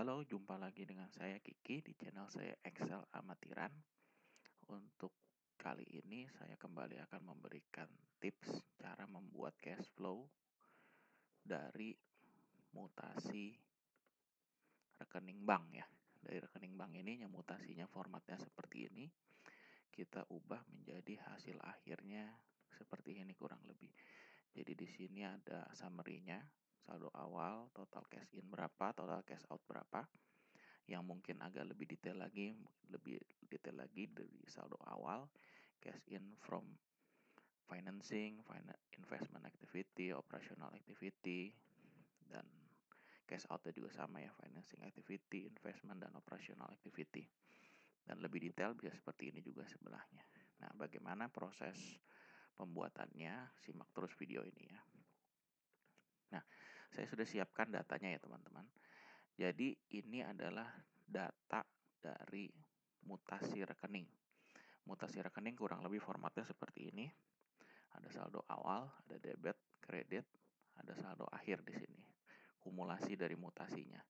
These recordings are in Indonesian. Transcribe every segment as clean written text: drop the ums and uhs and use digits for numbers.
Halo, jumpa lagi dengan saya Kiki di channel saya Excel Amatiran. Untuk kali ini saya kembali akan memberikan tips cara membuat cash flow dari mutasi rekening bank ya. Dari rekening bank ini yang mutasinya formatnya seperti ini, kita ubah menjadi hasil akhirnya seperti ini kurang lebih. Jadi di sini ada summary-nya, saldo awal, total cash in berapa, total cash out berapa. Yang mungkin agak lebih detail lagi dari saldo awal, cash in from financing, investment activity, operational activity, dan cash outnya juga sama ya, financing activity, investment, dan operational activity. Dan lebih detail bisa seperti ini juga sebelahnya. Nah, bagaimana proses pembuatannya? Simak terus video ini ya. Nah, saya sudah siapkan datanya ya teman-teman. Jadi ini adalah data dari mutasi rekening. Mutasi rekening kurang lebih formatnya seperti ini. Ada saldo awal, ada debit, kredit, ada saldo akhir di sini. Kumulasi dari mutasinya.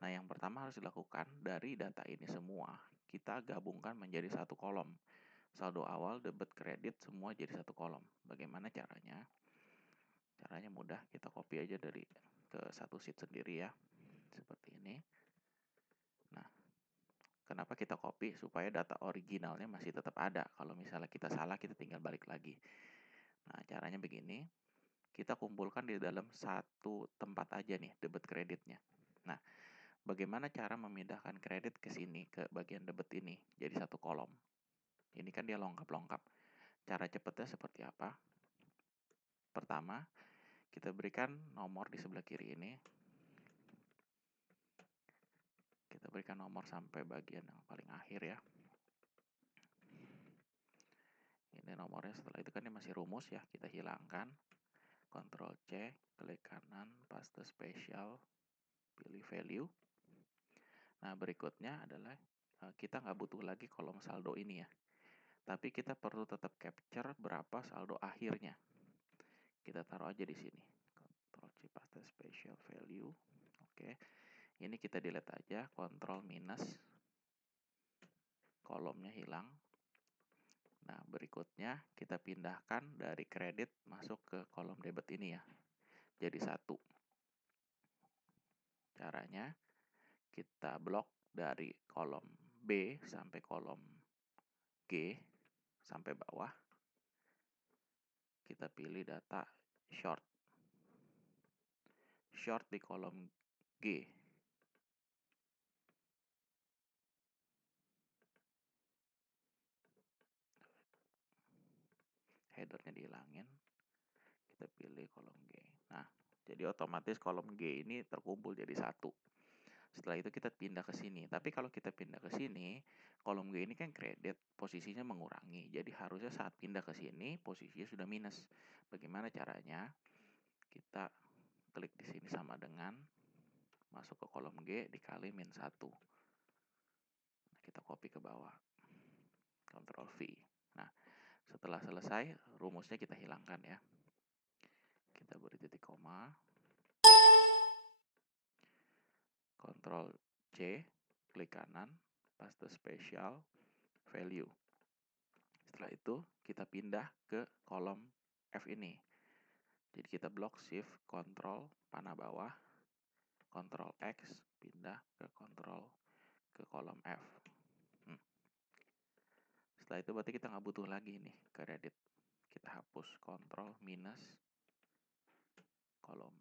Nah, yang pertama harus dilakukan dari data ini semua, kita gabungkan menjadi satu kolom. Saldo awal, debit, kredit, semua jadi satu kolom. Bagaimana caranya? Caranya mudah, kita copy aja dari ke satu sheet sendiri ya. Seperti ini. Nah, kenapa kita copy? Supaya data originalnya masih tetap ada. Kalau misalnya kita salah, kita tinggal balik lagi. Nah, caranya begini. Kita kumpulkan di dalam satu tempat aja nih, debit kreditnya. Nah, bagaimana cara memindahkan kredit ke sini, ke bagian debit ini, jadi satu kolom. Ini kan dia lengkap-lengkap. Cara cepatnya seperti apa? Pertama, kita berikan nomor di sebelah kiri ini. Kita berikan nomor sampai bagian yang paling akhir ya. Ini nomornya, setelah itu kan ini masih rumus ya, kita hilangkan. Ctrl C, klik kanan, paste spesial, pilih value. Nah, berikutnya adalah kita nggak butuh lagi kolom saldo ini ya. Tapi kita perlu tetap capture berapa saldo akhirnya. Kita taruh aja di sini. Ctrl C, paste spesial value. Oke. Ini kita delete aja, Ctrl minus. Kolomnya hilang. Nah, berikutnya kita pindahkan dari kredit masuk ke kolom debit ini ya. Jadi satu. Caranya kita blok dari kolom B sampai kolom G sampai bawah. Kita pilih data short. Short di kolom G. Headernya dihilangin. Kita pilih kolom G. Nah, jadi otomatis kolom G ini terkumpul jadi satu. Setelah itu kita pindah ke sini. Tapi kalau kita pindah ke sini, kolom G ini kan kredit, posisinya mengurangi. Jadi harusnya saat pindah ke sini, posisinya sudah minus. Bagaimana caranya? Kita klik di sini sama dengan masuk ke kolom G dikali min 1. Nah, kita copy ke bawah. Ctrl V. Nah, setelah selesai, rumusnya kita hilangkan ya. Kita beri titik koma. Ctrl C, klik kanan, paste spesial, value. Setelah itu kita pindah ke kolom F ini. Jadi kita blok shift, kontrol, panah bawah, kontrol X, pindah ke kolom F. Setelah itu berarti kita nggak butuh lagi nih kredit. Kita hapus kontrol minus kolom.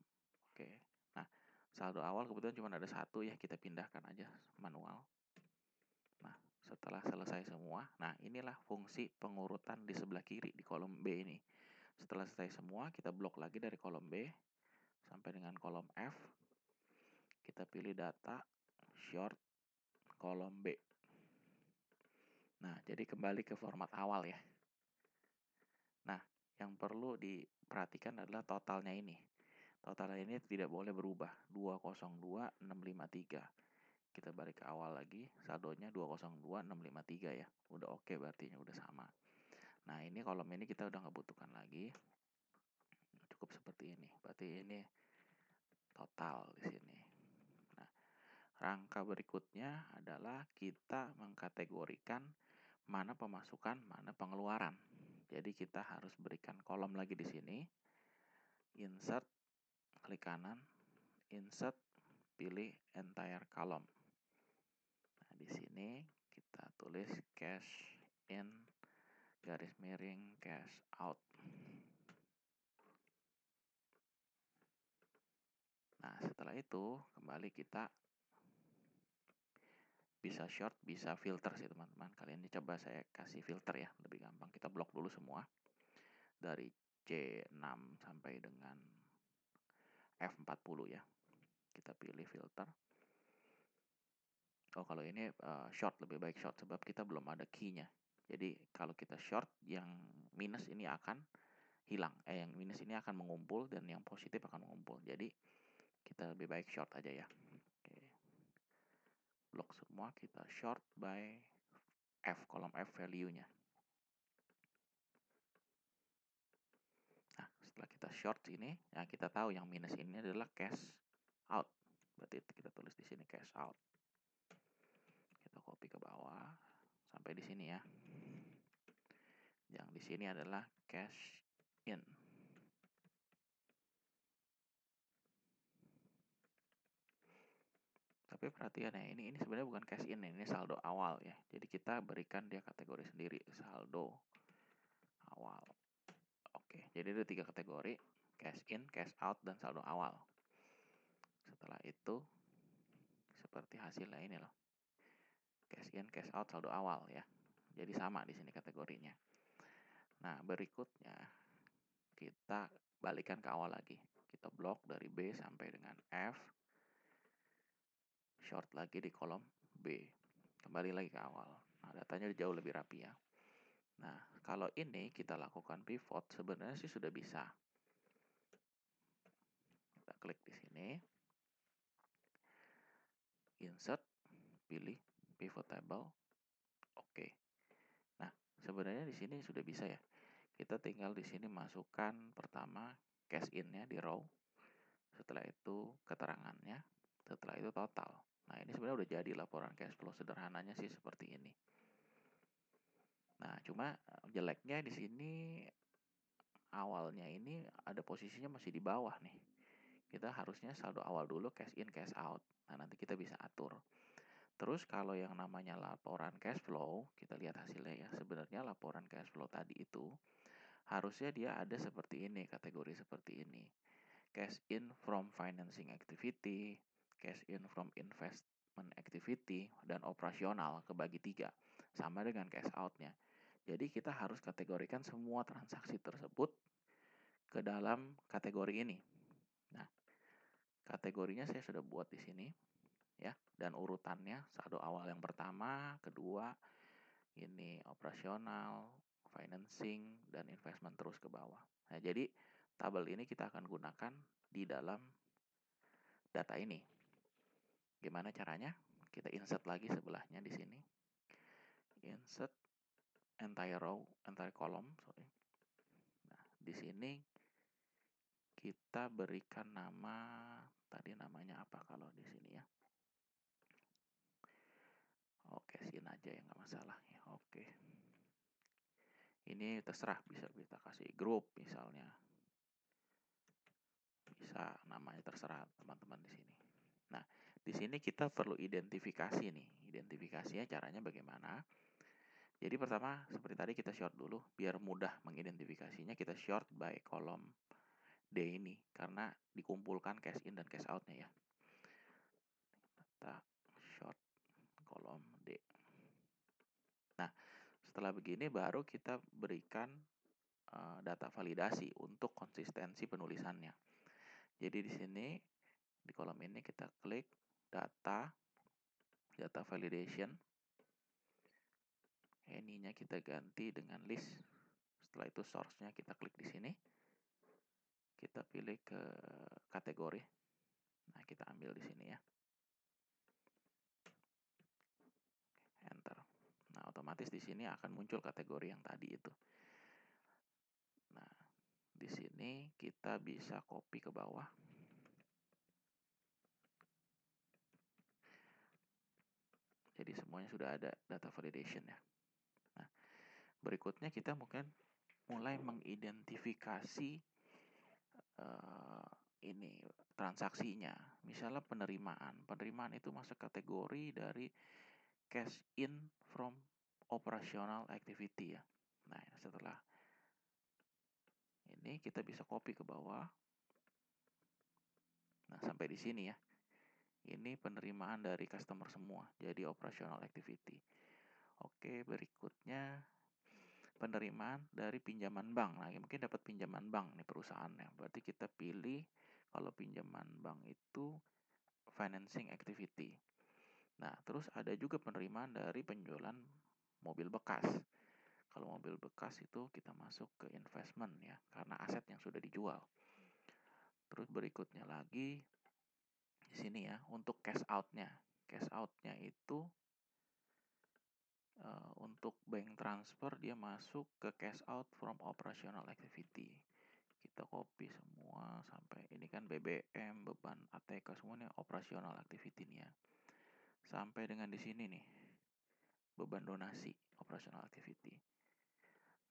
Oke. Nah, saldo awal kebetulan cuma ada satu ya, kita pindahkan aja manual. Nah, setelah selesai semua, nah inilah fungsi pengurutan di sebelah kiri di kolom B ini. Setelah selesai semua, kita blok lagi dari kolom B sampai dengan kolom F. Kita pilih data short kolom B. Nah, jadi kembali ke format awal ya. Nah, yang perlu diperhatikan adalah totalnya ini. Totalnya ini tidak boleh berubah. 202653. Kita balik ke awal lagi, saldonya 202653 ya. Udah oke berarti udah sama. Nah, ini kolom ini kita udah nggak butuhkan lagi. Cukup seperti ini. Berarti ini total di sini. Nah, Rangka berikutnya adalah kita mengkategorikan mana pemasukan, mana pengeluaran. Jadi kita harus berikan kolom lagi di sini. Insert, klik kanan, insert, pilih entire column. Nah, di sini kita tulis cash in garis miring cash out. Nah, setelah itu kembali kita bisa short, bisa filter sih teman-teman. Kalian coba saya kasih filter ya, lebih gampang. Kita blok dulu semua dari C6 sampai dengan F40 ya. Kita pilih filter. Oh, kalau ini short, lebih baik short sebab kita belum ada key-nya. Jadi kalau kita short, yang minus ini akan hilang. Yang minus ini akan mengumpul dan yang positif akan mengumpul. Jadi kita lebih baik short aja ya. Oke. Blok semua, kita short by F, kolom F value-nya. Nah, setelah kita short ini, ya kita tahu yang minus ini adalah cash out. Berarti kita tulis di sini cash out. Kita copy ke bawah sampai di sini ya. Yang di sini adalah cash in. Tapi perhatian ya, ini sebenarnya bukan cash in, ini saldo awal ya. Jadi kita berikan dia kategori sendiri, saldo awal. Oke, jadi ada 3 kategori, cash in, cash out, dan saldo awal. Setelah itu seperti hasilnya ini loh. Cash in, cash out, saldo awal ya. Jadi sama di sini kategorinya. Nah, berikutnya kita balikan ke awal lagi. Kita blok dari B sampai dengan F. Short lagi di kolom B. Kembali lagi ke awal. Nah, datanya jauh lebih rapi ya. Nah, kalau ini kita lakukan pivot, sebenarnya sih sudah bisa. Kita klik di sini. Insert, pilih pivot table. Oke. Nah, sebenarnya di sini sudah bisa ya. Kita tinggal di sini masukkan pertama cash in-nya di row. Setelah itu keterangannya, setelah itu total. Nah, ini sebenarnya udah jadi laporan cash flow, sederhananya sih seperti ini. Nah, cuma jeleknya di sini awalnya ini ada posisinya masih di bawah nih. Kita harusnya saldo awal dulu, cash in, cash out. Nah, nanti kita bisa atur. Terus kalau yang namanya laporan cash flow, kita lihat hasilnya ya. Sebenarnya laporan cash flow tadi itu harusnya dia ada seperti ini, kategori seperti ini. Cash in from financing activity, cash in from investment activity, dan operasional kebagi 3. Sama dengan cash out-nya. Jadi kita harus kategorikan semua transaksi tersebut ke dalam kategori ini. Nah, kategorinya saya sudah buat di sini ya, dan urutannya saldo awal yang pertama, kedua ini operasional, financing, dan investment terus ke bawah. Nah, jadi tabel ini kita akan gunakan di dalam data ini. Gimana caranya? Kita insert lagi sebelahnya di sini. Insert entire row, entire column, sorry. Nah, di sini kita berikan nama, tadi namanya apa kalau di sini ya? Oke, sin aja ya, nggak masalah ya. Oke. Ini terserah, bisa kita kasih grup misalnya. Bisa namanya terserah teman-teman di sini. Nah, di sini kita perlu identifikasi nih. Identifikasinya caranya bagaimana? Jadi pertama seperti tadi kita short dulu biar mudah mengidentifikasinya, kita short by kolom D ini karena dikumpulkan cash in dan cash out-nya ya. Kita short kolom D. Nah, setelah begini baru kita berikan data validasi untuk konsistensi penulisannya. Jadi di sini di kolom ini kita klik data validation. Ininya kita ganti dengan list. Setelah itu source-nya kita klik di sini. Kita pilih ke kategori. Nah, kita ambil di sini ya. Enter. Nah, otomatis di sini akan muncul kategori yang tadi itu. Nah, di sini kita bisa copy ke bawah. semuanya sudah ada data validation ya. Nah, berikutnya kita mungkin mulai mengidentifikasi ini transaksinya. Misalnya penerimaan itu masuk kategori dari cash in from operational activity ya. Nah, setelah ini kita bisa copy ke bawah. Nah, sampai di sini ya. Ini penerimaan dari customer semua, jadi operational activity. Oke, berikutnya penerimaan dari pinjaman bank. Nah, mungkin dapat pinjaman bank nih perusahaannya. Berarti kita pilih kalau pinjaman bank itu financing activity. Nah, terus ada juga penerimaan dari penjualan mobil bekas. Kalau mobil bekas itu kita masuk ke investment ya, karena aset yang sudah dijual. Terus berikutnya lagi di sini ya, untuk cash out-nya. Cash out-nya itu untuk bank transfer dia masuk ke cash out from operational activity. Kita copy semua sampai ini kan BBM, beban ATK semuanya operational activity nih ya. Sampai dengan di sini nih. Beban donasi operational activity.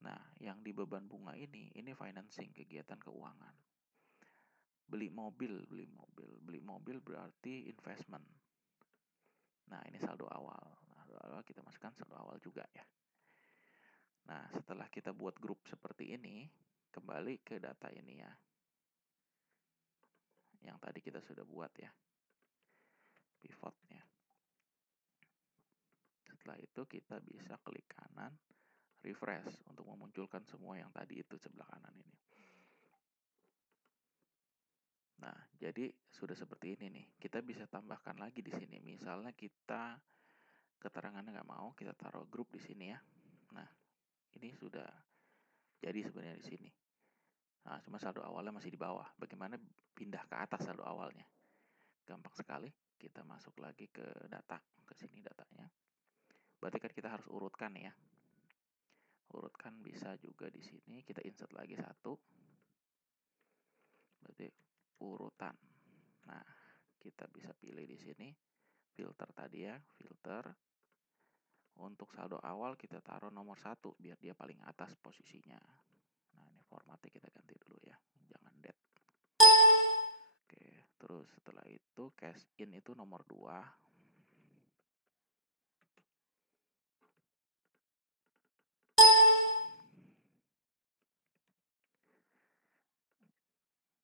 Nah, yang di beban bunga ini financing kegiatan keuangan. Beli mobil berarti investment. Nah, ini saldo awal. Nah, saldo awal kita masukkan saldo awal juga ya. Nah, setelah kita buat grup seperti ini, kembali ke data ini ya. Yang tadi kita sudah buat ya. Pivotnya. Setelah itu kita bisa klik kanan, refresh untuk memunculkan semua yang tadi itu sebelah kanan ini. Nah, jadi sudah seperti ini nih. Kita bisa tambahkan lagi di sini. Misalnya kita keterangannya nggak mau, kita taruh grup di sini ya. Nah, ini sudah jadi sebenarnya di sini. Nah, cuma saldo awalnya masih di bawah. Bagaimana pindah ke atas saldo awalnya? Gampang sekali. Kita masuk lagi ke data, ke sini datanya. Berarti kan kita harus urutkan ya. Urutkan bisa juga di sini. Kita insert lagi satu. Berarti urutan. Nah, kita bisa pilih di sini filter tadi ya, filter. Untuk saldo awal kita taruh nomor 1 biar dia paling atas posisinya. Nah, ini formatnya kita ganti dulu ya, jangan dead. Oke, terus setelah itu cash in itu nomor 2.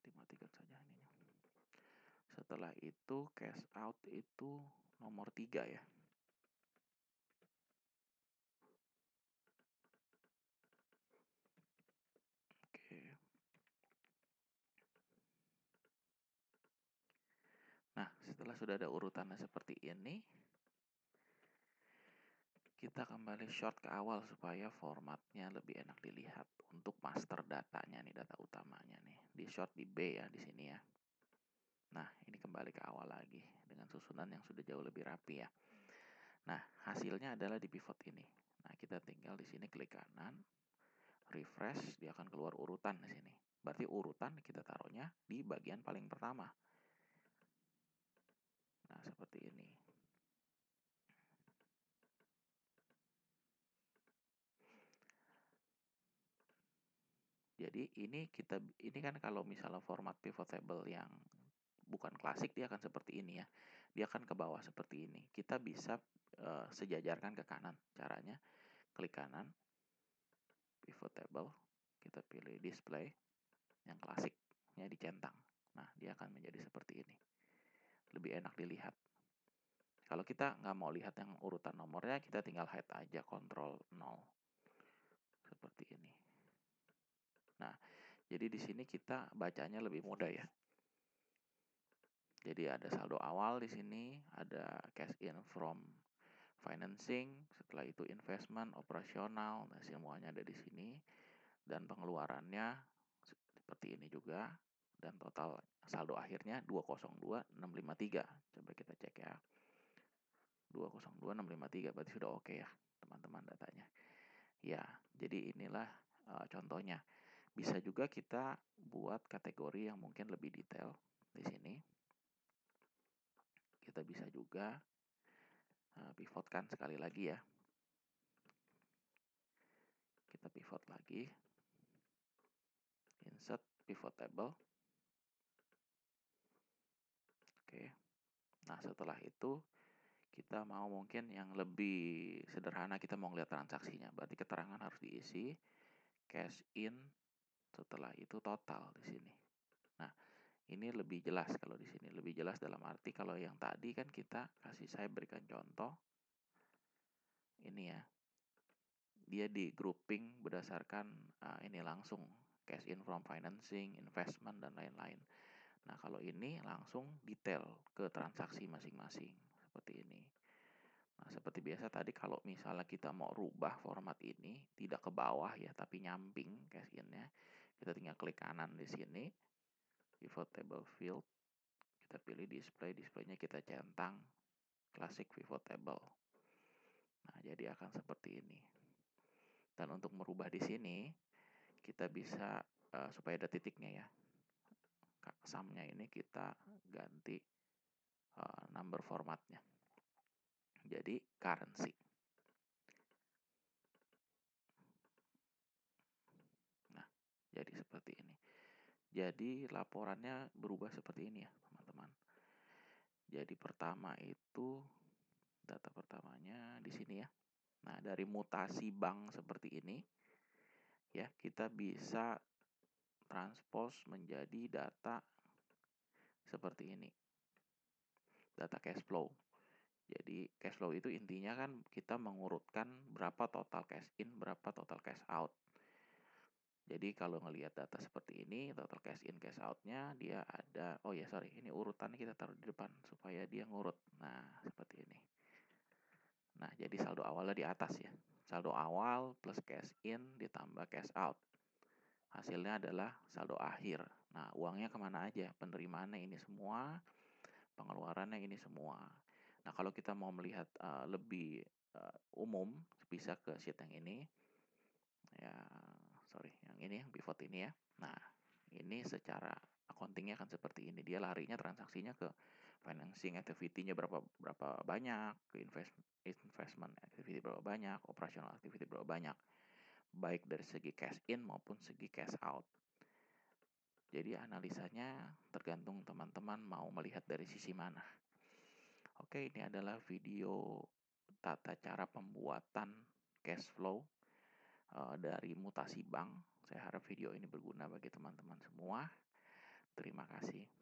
Dimatikan saja ininya. Setelah itu cash out itu nomor 3 ya. Oke. Nah, setelah sudah ada urutannya seperti ini, kita kembali short ke awal supaya formatnya lebih enak dilihat. Untuk master datanya nih, data utamanya nih. Di short di B ya, di sini ya. Nah, ini kembali ke awal lagi dengan susunan yang sudah jauh lebih rapi ya. Nah, hasilnya adalah di pivot ini. Nah, kita tinggal di sini klik kanan, refresh, dia akan keluar urutan di sini. Berarti urutan kita taruhnya di bagian paling pertama. Nah, seperti ini. Jadi ini kan kalau misalnya format pivot table yang bukan klasik dia akan seperti ini ya. Dia akan ke bawah seperti ini. Kita bisa sejajarkan ke kanan. Caranya klik kanan, pivot table, kita pilih display yang klasiknya dicentang. Nah, dia akan menjadi seperti ini. Lebih enak dilihat. Kalau kita nggak mau lihat yang urutan nomornya, kita tinggal hide aja, Ctrl 0. Seperti ini. Nah, jadi di sini kita bacanya lebih mudah ya. Jadi ada saldo awal di sini, ada cash in from financing, setelah itu investment, operasional, nah semuanya ada di sini. Dan pengeluarannya seperti ini juga. Dan total saldo akhirnya 202.653. Coba kita cek ya. 202.653 berarti sudah oke ya teman-teman datanya. Ya, jadi inilah contohnya. Bisa juga kita buat kategori yang mungkin lebih detail di sini. Kita bisa juga pivotkan sekali lagi ya. Kita pivot lagi. Insert pivot table. Oke. Nah, setelah itu kita mau mungkin yang lebih sederhana, kita mau lihat transaksinya. Berarti keterangan harus diisi, cash in, setelah itu total di sini. Nah, ini lebih jelas kalau di sini. Lebih jelas dalam arti kalau yang tadi kan saya berikan contoh ini ya. Dia di grouping berdasarkan ini langsung cash in from financing, investment dan lain-lain. Nah, kalau ini langsung detail ke transaksi masing-masing seperti ini. Nah, seperti biasa tadi kalau misalnya kita mau rubah format ini tidak ke bawah ya, tapi nyamping cash in-nya, kita tinggal klik kanan di sini, pivot table field, kita pilih display, displaynya kita centang classic pivot table. Nah, jadi akan seperti ini. Dan untuk merubah di sini, kita bisa supaya ada titiknya ya, sumnya ini kita ganti number formatnya. Jadi currency. Nah, jadi seperti ini. Jadi laporannya berubah seperti ini ya, teman-teman. Jadi pertama itu data pertamanya di sini ya. Nah, dari mutasi bank seperti ini ya, kita bisa transpose menjadi data seperti ini. Data cash flow. Jadi cash flow itu intinya kan kita mengurutkan berapa total cash in, berapa total cash out. Jadi kalau ngelihat data seperti ini, total cash in, cash out-nya dia ada, ini urutannya kita taruh di depan supaya dia ngurut. Nah, seperti ini. Nah, jadi saldo awalnya di atas ya. Saldo awal plus cash in ditambah cash out. Hasilnya adalah saldo akhir. Nah, uangnya kemana aja? Penerimaannya ini semua, pengeluarannya ini semua. Nah, kalau kita mau melihat lebih umum, bisa ke sheet yang ini. Ya, yang ini, yang pivot ini ya. Nah, ini secara accountingnya kan seperti ini. Dia larinya transaksinya ke financing activity-nya berapa banyak, ke investment activity berapa banyak, operational activity berapa banyak. Baik dari segi cash in maupun segi cash out. Jadi analisanya tergantung teman-teman mau melihat dari sisi mana. Oke, ini adalah video tata cara pembuatan cash flow dari mutasi bank. Saya harap video ini berguna bagi teman-teman semua. Terima kasih.